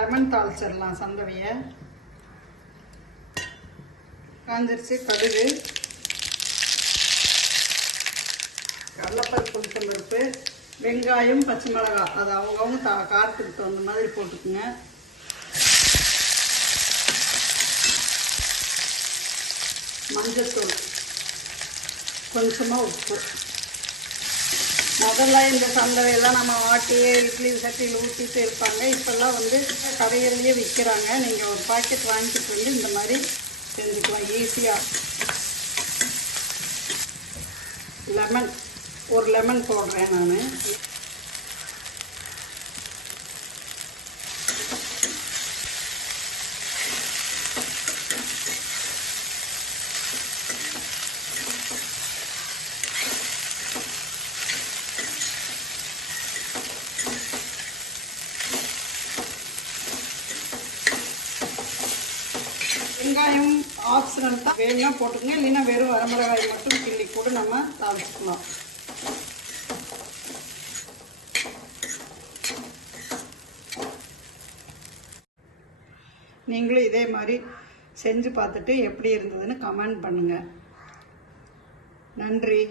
Lemon தாளிச்சிடலாம். சந்தவையை காஞ்சிருச்சு. கடுகு, கடலைப்பருப்பு, உளுத்தம்பருப்பு, வெங்காயம், பச்சை மிளகாய் அது அவங்கவுங்க காரத்துக்கு தகுந்த மாதிரி போட்டுக்குங்க. மஞ்சத்தூள், கொஞ்சமாக உப்பு. முதல்ல இந்த சந்தவையெல்லாம் நம்ம ஆட்டியே இட்லி சட்டியில் ஊற்றிட்டு இருப்பாங்க. இப்போல்லாம் கடையிலேயே விற்கிறாங்க. நீங்கள் ஒரு பாக்கெட் வாங்கிட்டு வந்து இந்த மாதிரி செஞ்சுக்கலாம் ஈஸியாக. லெமன், ஒரு லெமன் போடுறேன் நான். வெங்காயம் ஆப்ஷனல் தான், வேணும்னா போட்டுக்கங்க, இல்லைன்னா வெறும் வரமிளகாய் மட்டும் கிள்ளி கூட நம்ம தாளிச்சுக்கலாம். நீங்களும் இதே மாதிரி செஞ்சு பார்த்துட்டு எப்படி இருந்ததுன்னு கமெண்ட் பண்ணுங்கள். நன்றி.